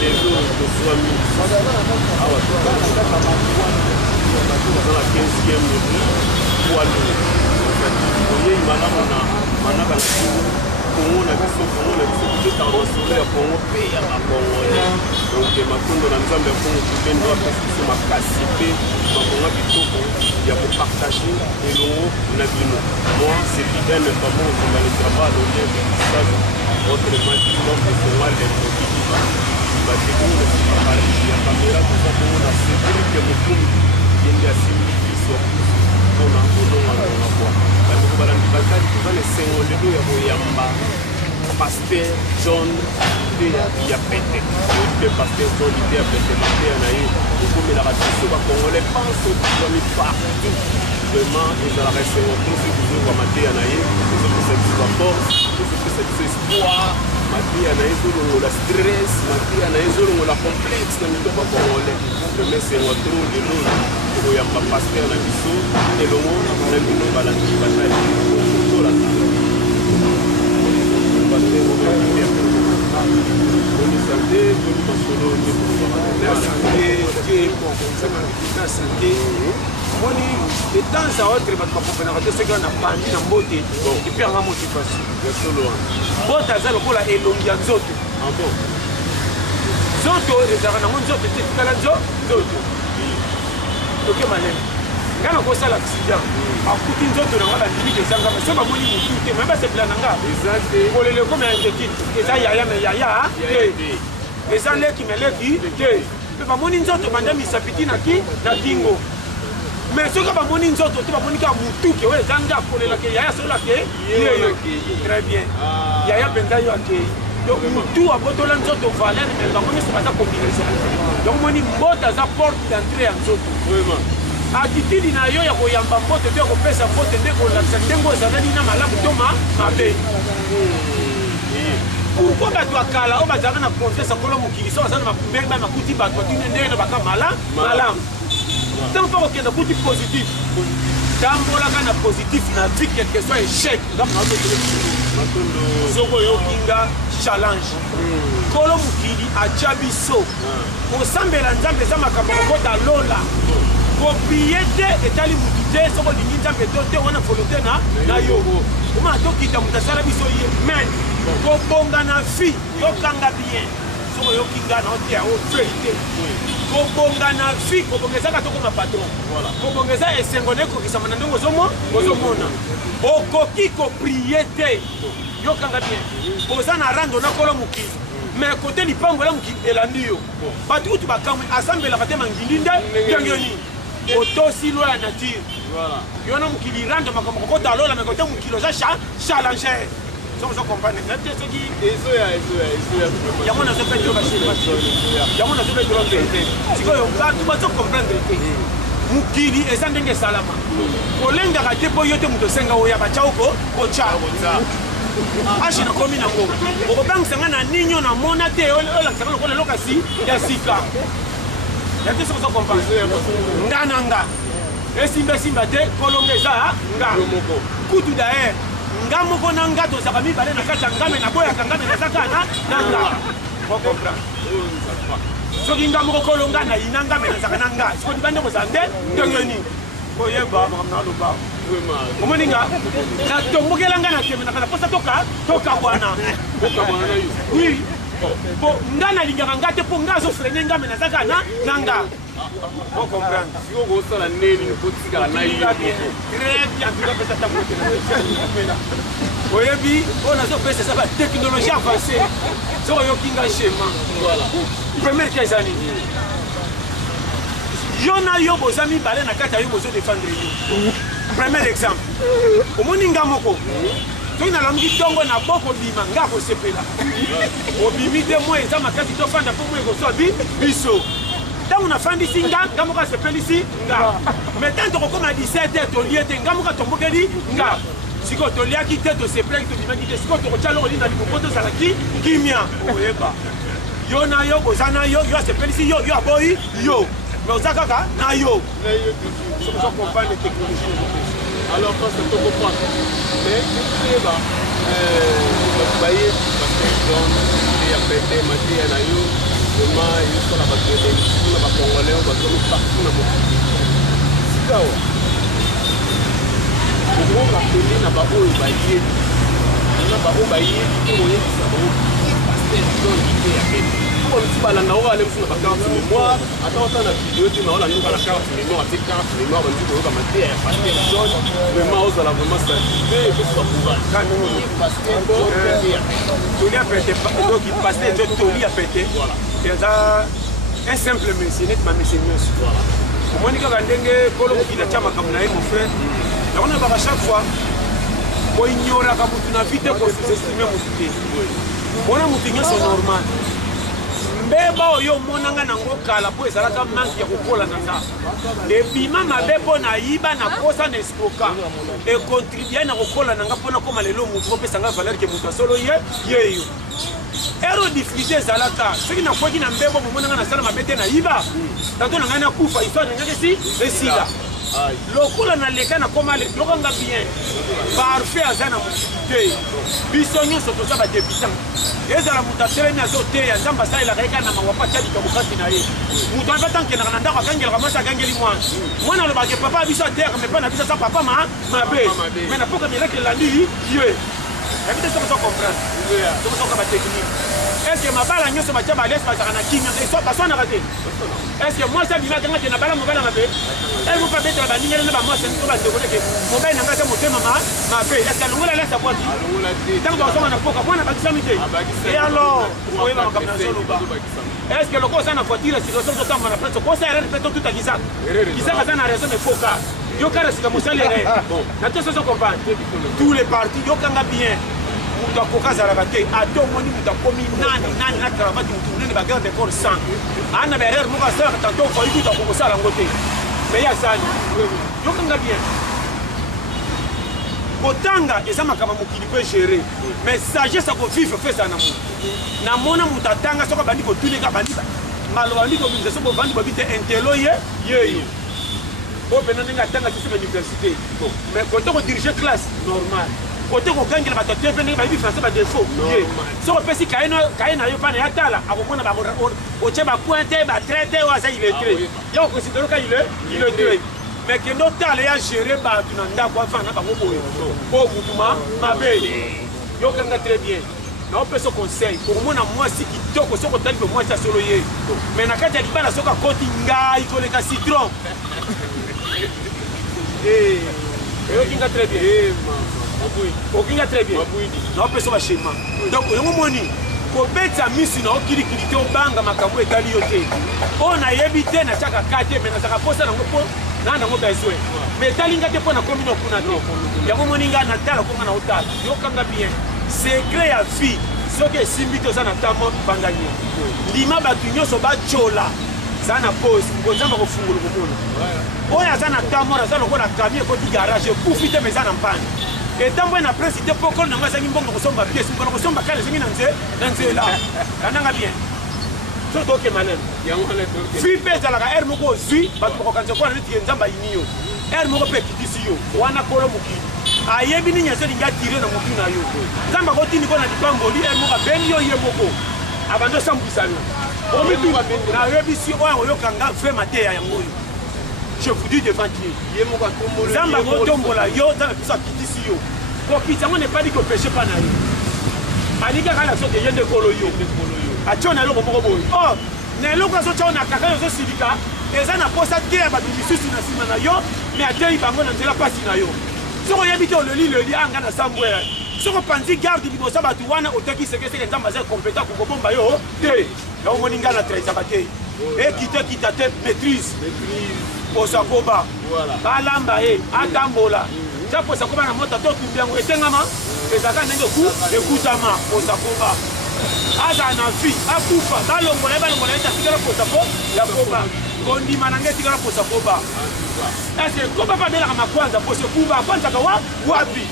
les jours de soi dans la 15e poids lourd. Voyez, manaka Congo na biso peut tendance ya Congo pe ya Congolais. Donc makondo na nzambe ya Congo tupendo apesi biso makasi pe makonga kitoko ya kopartager elongo na bino. Moi c'est Fidèle notamment dans le travail de l'État. Autrement dit, donc c'est moi les motifs. Bah c'est bon le travail ya caméra tout ça pour na sécurité mutumbi yende asimbi biso. On a les sengolelo ya boyamba pasteur John ya pete le pasteur John ya pete matin na yo comme la radio ba congolais pense au mi partout vraiment ils ont la recevoir tout ce que vous matin na yo c'est cette force c'est cet espoir matin na yo la stress matin na yo la complexe na mito ba congolais mais c'est notre de nous oyamba pasteur na biso elongo na bino balandi batali tola pasteur bonne santé bonne masolo de santé moni de temps à autre bato bakopena kate seka na pandi na mbote epianga motivation mbote aza lokola elongi ya nzoto nzoto ezalaka nango nzoto te tikala nzoto toke maleme nga nakosala accident akuti nzoto nanga bandimiki ezanga so bamoni motu te me basepela nanga kolele kome ya inquiétude eza yaya me yaya te eza leki me leki te mpe bamoni nzoto banda misapiti na kingo mais soki bamoni nzoto te bamoni kaka motuke oyo eza nga kolelake yaya solake yeyo très bien yaya mpenza yo akei donc mutu abotola nzoto valeur mais bango nyonso baza combinaison donc moni mbote aza porte d'entrée ya nzoto attitude na yo ya koyamba mbote te ya kopesa mbote nde kolakisa ndenge ozalaki na malamu to mabe pourquoi bato ya kala oyo bazalaka na confiance akolo mokili so baza na mambenge ba makuti bato batuni ndenge na baka malamu ntango mpo kokenda kuti positif tambolaka na positif na vie quelque soit échec ngambo na soko oyokinga challenge kolo mokili atya biso kosambela nzambe eza makambo kokota lola kopie te etali motu te soko olingi nzambe to te wana volonté na yo omana tokita moto asala biso ye men kobonga na vie yokanga bien soko oyokinga na oteya ofei te kobonga na vie kobonga ezaka tokoma patron kobonga eza esengo na ekokisama na ndenge ozomona okoki koprie te yokanga bien oza na rando na kolo mokili mais kote lipango la mokili elandi yo bato kutu bakamwe asambelaka te mangindi nde ndenge nini otosi lo ya nature yo na mokili rando makambo kokota lola mais kote mokili oza challenger soki ozo comprendre nete soki yango nazopetelo yango nazopetelo te sikoyo bato bazo comprendre te mokili eza ndenge esalama kolengaka te mpo yo te moto osenga oya batya oko kotya ashi nakomi nango okobangisanga na nini na mona te olakisaka lokola lokasi ya sika ya te soki ozo comprendre nga na nga esimbasimba te kolonga eza nga kutu daer nga moko na nga tozaka mibale na kati ya ngame naboyaka ngame nazaka na nga okomprendre soki nga moko kolonga na yina ngame nazaka na nga siko libande kozala nde ndenge nini koyeba makambo naloba omoni nga natombokela nga na temenaka na mposa tokabwana oui po nga nalingaka nga te mpo nga azofrene ngame nazaka na nga okomprendre okosala neni kotikala na yo très bien tukapesa tamote oyebi oyo nazopesa eza bateknologie avancé soki oyokinga schéma première kia eza nini yo na yo boza mibale na kati ya yo bozodefendre yo premier exemple omoni nga moko soki nalamuki ntongo na boko bima nga kosepela obimi te moi eza makasi tofanda mpo moi ekoswa biso ntango nafandisi nga moko asepelisi nga mais ntango tokokoma 17 tolie te nga moko atombokeli nga sikoyo toliaki te tosepelaki tobimaki te sikoyo tokotya loko lina lipopo tozalaki kimia oyeba yo na yo boza na yo yo asepelisi yo yo aboyi yo mais oza kaka na yo soki ozo comprendre technologie alors parce que tokopana mais oyeba baye parce que John ya pété matia na yo vraiment il faut la battre na ba congolais ba zo partout na mo sikawa ko ka tele na ba oyo baye na ba oyo baye ko moye sa ba parce que John il ya pété ko si balanga o ale mfuna ba carte mémoire attends na vidéo tu na ola nyoka na carte mémoire te carte mémoire ba ndiko ba matia ya parce que John vraiment oza la vraiment ça et que ça pouvoir quand parce que Tony a pété, donc il passait de Tony a pété. Voilà. C'est un simple messie, net ma messie. Voilà. Moi, je suis Kolo qui a mon frère. On a à chaque fois, on ignore la vite pour sous-estimer mon soutien. On a mon soutien, c'est normal. Mbeba oyo monanga nango kala po ezalaka manki ya kokola nanga ebima mabe po na yiba na kosa na escroka e contribuer na kokola nanga pona koma lelo mutu pesa nga valeur ke mutu solo yeyo ero difficulté ezalaka soki na kwaki na mbebo monanga na sala mabete na yiba tanto nanga na kufa histoire nanga kesi esila lokola na leka na koma lokanga bien parfait azana muté biso nyonso toza ba débutant ezala mutu atelemi azoteya nzambe asalelaka eka na mawapa tialika mokasi na ye mutu ape tankenaka na ndako akangelaka mwasi akangeli mwana alobaka papa biso atere me mpa na biso asa papa mabe me na poka mieleke elandi ye yabi te soko so comprendre soko soka batechnique est-ce que mabala nyonso batia balese bazaka na kimia baswanaka te est-ce que mwasi abima akanga te na bala mobala mabe eko mpa betela baningele na bamwasi to bandeko teke mobali nanga te motema mabe est-ce que alongola lesa bwati ntango tokosonga na poka mwana bakisami te e alors oyeba makambo na zoloba est-ce que loko oza na voiture situation totambola na place okosa erreur mpe totuta kisaka aza na raison mefoka yokara sika mosali erreur na te soso comprendre tous les partis yokanga bien mutu akoka azalaka te ate omoni mutu akomi nani na cravate mutu munene bagarde corps sang ana baerreur moko asalaka tanto ofayi kuta akokosala yango te mais ye asali yokanga bien kotanga eza makambo mokili mpe géré mais sagesse akovivre mpe ezala na mutu namona mutu atanga soki abandi kotunika bandi maloba bandi kobimisa soki bovandi bobi te intelo yeyo oyo mpena ndenge atanga te soki université mais kote kodirige classe normal kote kokangela bato te mpe ndenge bayebi français badefo ye soki opesi kaye na yo mpana yatala akomona otie bapointe batraite oyo aza illettré ye okonsidere ka illettré mais kende otala ya géré bato na ndako avanda bango boye oyo mutu mabe yokanga très bien naopesa conseil okomona mwasi kitoko soki otali mpe mwasi asolo ye mais na kati ya libala soki akoti ngai koleka citron oyokinga très bien okinga très bien naopesa bashema donc oyongo moni kobeta misi na okilikili te obanga makambo etali yo te oyo nayebi te natiaka ka te me nazaka posa nango mpo na nango besoin me etalinga te mpo nakomi nokuna te yango moni nga natala konga na otala yokanga bien secret ya vie soki esimbi te oza na ntango bangani ndima bato nyonso bajola za na pose ngonzamba kofungola komona oyo aza na ntango aza lokola kami ekoti garage ekufi te me eza na mpani etambo na presi te pokolo nango azangi mbongo kosomba piese mbongo kosomba kala ezingi na nzela kananga bien so toke malene fi mpe ezalaka ere moko ozwi bato bakokanisa kwana neti nzambe ayini yo ere moko mpe ekitisi yo wana kolo mokili ayebi nini azo lingi atire na motu na yo nzambe akotindi ko na lipamboli ere moko abendi yo ye moko abandi osambwisa yo nayebisi oyo oyokanga vraimen te ya yango oyo je vous dis devant Dieu nzambe akotombola yo nzambe biso akitisi yo kokita yango nepali kopeshe mpa na yo alingi akala soki eye nde kolo yo atio na eloko moko boye or na eloko azotya oyo na kaka yo ozosilika eza na posa te ya bato misusu na nsima na yo me ateyi bango na nzela mpasi na yo soki oyebi te oleli anga na sambwela soki opanzi garde liboso bato wana oteki sekeseke nzambe aza kompeta kokobomba yo te yango moni ngai na traisaka te ekita te maîtrise posa koba balamba ye atambola tia posa koba na moto totumbi yango etengama ezalaka ndenge ekutama posa koba azala na vie akufa balongola ye balongola ye tatikala posa po ya koba kondima nange etikala posa koba ese koba mpe abelaka makwanza posa kuba akwanzaka wapi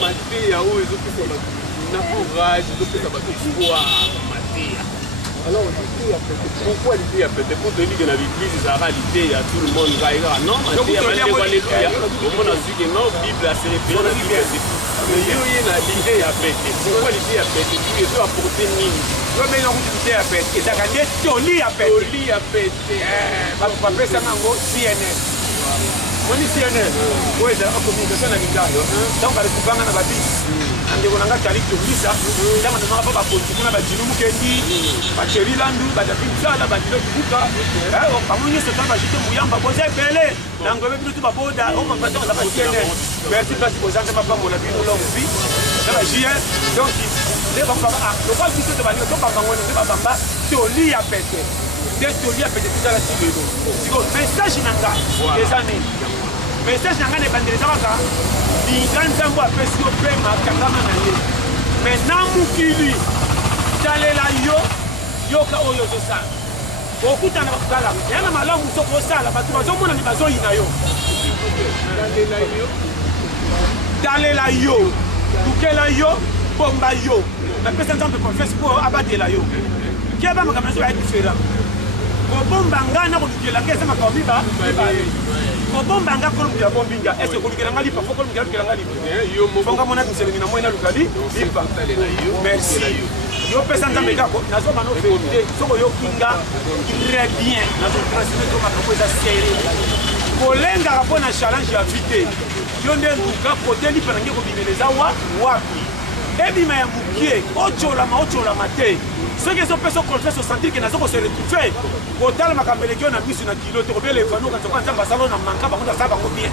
mateya oyo ezopesa bato na courage ezopesa bato espoir mateya Alors, pourquoi l'idée a pété? Pour te dire que dans l'église, ça a l'idée, il y a tout le monde qui va. Non, il y a alléluia. Au monde a dit que non, la Bible a serré. Mais l'idée a pété. Pourquoi l'idée a pété? Tu dois apporter mine. Mais non, l'idée a pété. Et ça a gagné, Toli a pété. Toli a pété. Papa, ça m'a dit CNN. Moi, CNN. Oui, c'est la communication avec l'État. Donc, on va récupérer la bâtisse. On a tali tolisa ndama na mama ba konti kuna ba jilu mukendi ba cherilandu ba dabinzala ba dilo kuka pamoja sote ba jite muyamba boze bele na ngobe bitu ba boda o ba pato na ba tiene merci parce que ozanga ba mo la bino lo mbi na ba jie donc le ba ba lo ba biso de ba ni to ba ngone de ba bamba toli ya pete de toli ya pete tala tibelo siko message nanga ezani message nanga ne bandeleza baka binganzambo apesi yo mpe makangama na ye me na mokili talela yo yoka oyo ozosala okutana bakutala yana malamu soki osala bato bazomonani bazoyina yo talela yo lukela yo bomba yo napesa nzambe confesse mpo abatela yo keba makambo nazo ya différent kobomba nga na kolukela nga eza makambo mibale kobomba nga kolukela bombinga est-ce que kolukela nga lipa fo kolukela nga lipa fonga mona biselemi na moi na lukali lipa merci yo pesa nzambe kako nazoma no vérité soko yo kinga très bien nazo transmettre to makambo eza sérieux kolengaka mpo na challenge ya vite yo nde luka kote lipa nange kobimeleza wapi ebima ya mokie ocolama te soki ezopesa oconfesse osentir ke nazo kose retrouve kotala makambo eleki yo na miso na kilo te kobela evanuka nzoko nzambe asala na manka bango asala bango bien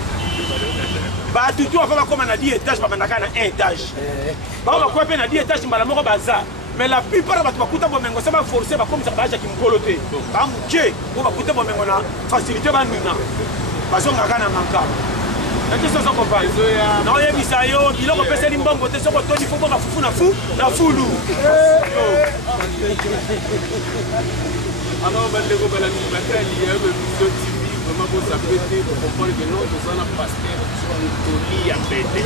bato tu afa bakoma na 10 étage babandaka na 1 étage bao bakoya mpe na 10 étage mbala moko baza mais la plupart ya bato bakuta bomengo se baforce bakomisaka baajaki mokolo te bamoke po bakuta bomengo na facilité banuna bazongaka na manka nakisoso kompani naoyebisa yo biloko peseli mbongo te soko toni fo boka fufu na fulu alors bandeko balakali ya bebiso tv vraiment bozapete comprendre que non tozana pasteur toli ya pete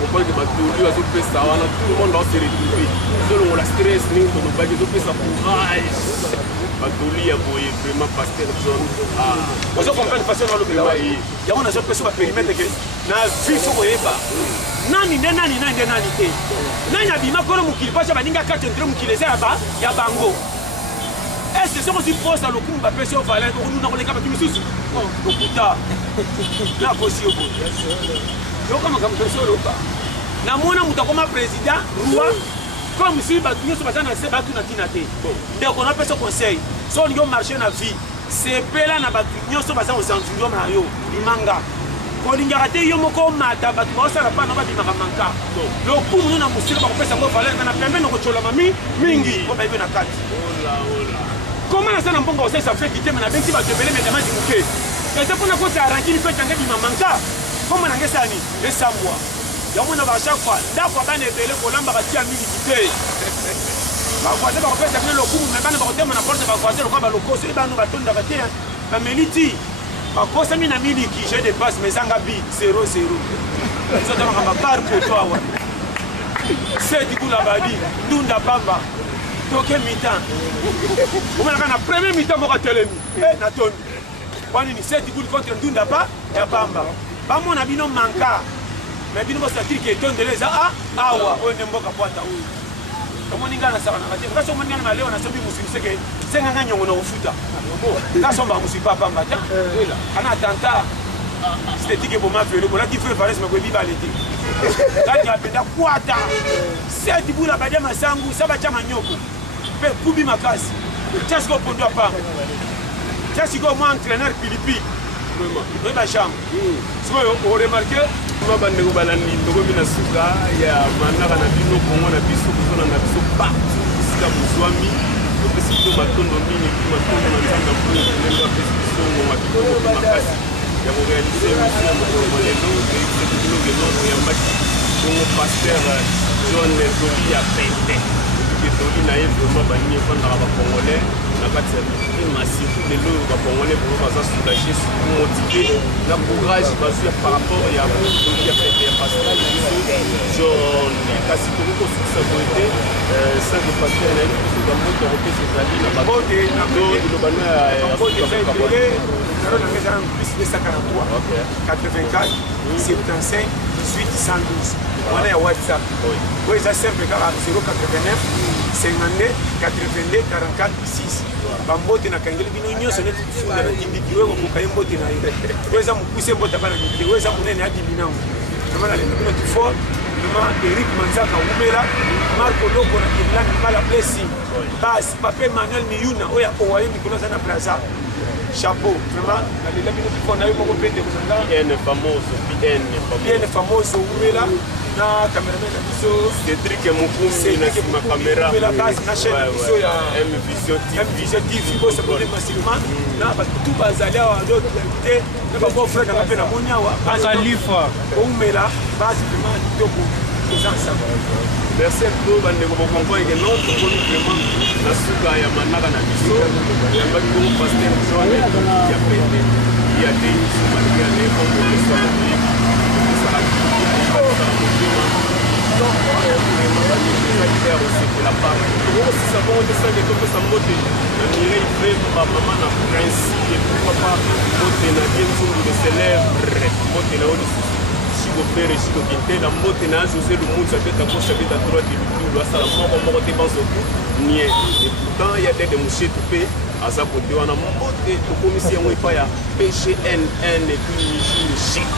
comprendre que batoli bazopesa wana tout le monde va se retrouver ezolongola stress ndenge tolobaki ezopesa courage batoli ya boye vraiment pasteur zone ozokomprendre pasteur nalobela yango nazopesa baperimetre ke na vie fo koyeba nani nde nani te nani abima kolo mokili mpasi baninga kati entre mokili eza ya bango est-ce que soki oziposa lokumu bapesi yo valeur okonuna koleka bato misusu okuta na kosi yo boye yoka makambo pesi oloba namona moto akoma président roi comme si bato nyonso baza na se batuna ntina te ndeko napesa conseil so olingi omarché na vie sepela na bato nyonso baza kosanzurioma na yo limanga kolingaka te yo moko omata bato baosala mpana babimaka manka lokumu no na mosika bakopesa ngo valeur na pembeni okotolama mingi po bayebi na kati comment naza na mbongo osalisa feki te me nabengisi bato ebele medamadi moke eza mpona kota arankini feti yange bima manka kombo nange esani esambwa yango na bachaque fois ndako abana ebele kolambaka tia miliki te bakwase bakopesa bino lokumu me bana bakotema na porte bakwase lokwa balokoso ebano batondaka te bameli ti bakosami na miliki je de passe mezanga bi 0-0 ezotamaka babar poto awa seti kula badi ndunda pamba toke mitan omonaka na premier mitan moko atelemi na tondi wanini seti kuli contre ndunda pa ya pamba bamona bino manka me bino bosentir ke etondele eza awa oyo nde mboka bwata oyo omoni ngai nasakanaka te kasi omoni ngai malewa nasombi musiki seke senganga nyongo na kofuta nasomba musiki pa pamba ta kana atanta stetike boma velo bolaki feu fares makoyebi bale te kati apenda kwata seti bula badia masangu sa batya manyoko mpe kubi makasi tia sikoyo pondo apamba tia sikoyo mwa entraîneur pilipi oyeba chambre sikoyo oremarke ma bandeko balandi tokomi na suka ya manaka na bino kongo na biso kozona na biso partout esika bozwami topesi bino matondo mingi mpi matondo na nzambe akoyelelo apesi biso ngonga kitoko makasi ya korealize émission mokoma lelo toyebisaki bino lelo toyambaki bongo paster john toli ya pete que toli na ye vraiment bani efandaka bacongolais na kati ya ma surtout lelo bacongolais pour baza soulagé motivé na courage bazwi par rapport ya toli ya fete ya pascal biso kasi tokoki kosukisa boye te saint de pascal na ye biso bamoto européen ezali na bilobano ya Carole a plus de 143, 84, 75, 18, 112. On est à WhatsApp. Oui, ça simple, 089, 52, 82, 44, 6. Bambote na kangeli bino nyonso neti kufunda na kindiki wewe kukaye mbote na ile. Weza mukuse mbota bana kindiki, weza munene hadi binangu. Kama le bino tifo, kama Eric Manzaka Umela, Marco Lobo na Kimlan Mala Blessing. Bas, Pape Manuel Miyuna oya owaye mikolo sana plaza. Chapeau, vraiment, on a eu beaucoup de bien famoso, Umela, na cameraman Cédric Mukumi na caméra la base na chaîne M-Vision TV ko se problème massivement na parce que tout bazali à d'autres invités na ba bon frère na pena monia wa Khalifa Umela base vraiment toko ensemble. Merci to bande ko kongo ke non to ko vraiment na suka ya manaka na biso ya ba ko pasteur Joane ya pete ya des somalia ne ko ko ça la part aussi ça va de ça que tout ça moté il est fait ma maman na principe pourquoi pas moté na bien de célèbre moté na Chico Pérez Chico Quintela moté na José Lumunza beta ko chabeta 3 de Lulu asala moko te banzo nie et pourtant il y a des mouchés toupé aza côté wana moté to komisi yango ipa ya PGNN et puis chic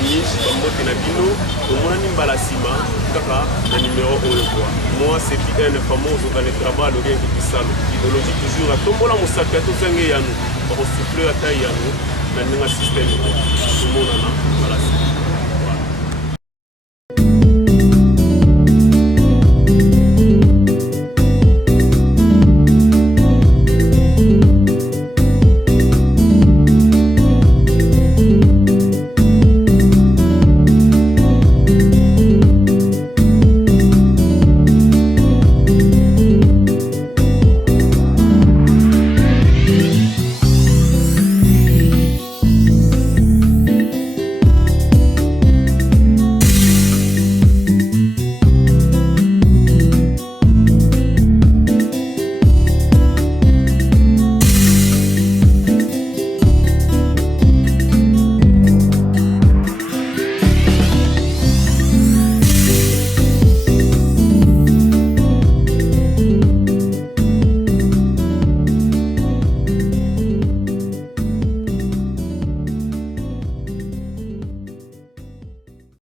bamote na bino omona nimbala nsima kaka na numéro oyo kwa moi c'est bien famoso dans le travail lorengi kisalo idéologie toujours atombola mosaka tozange yano bakosufle ata yano na ndenge système tomonana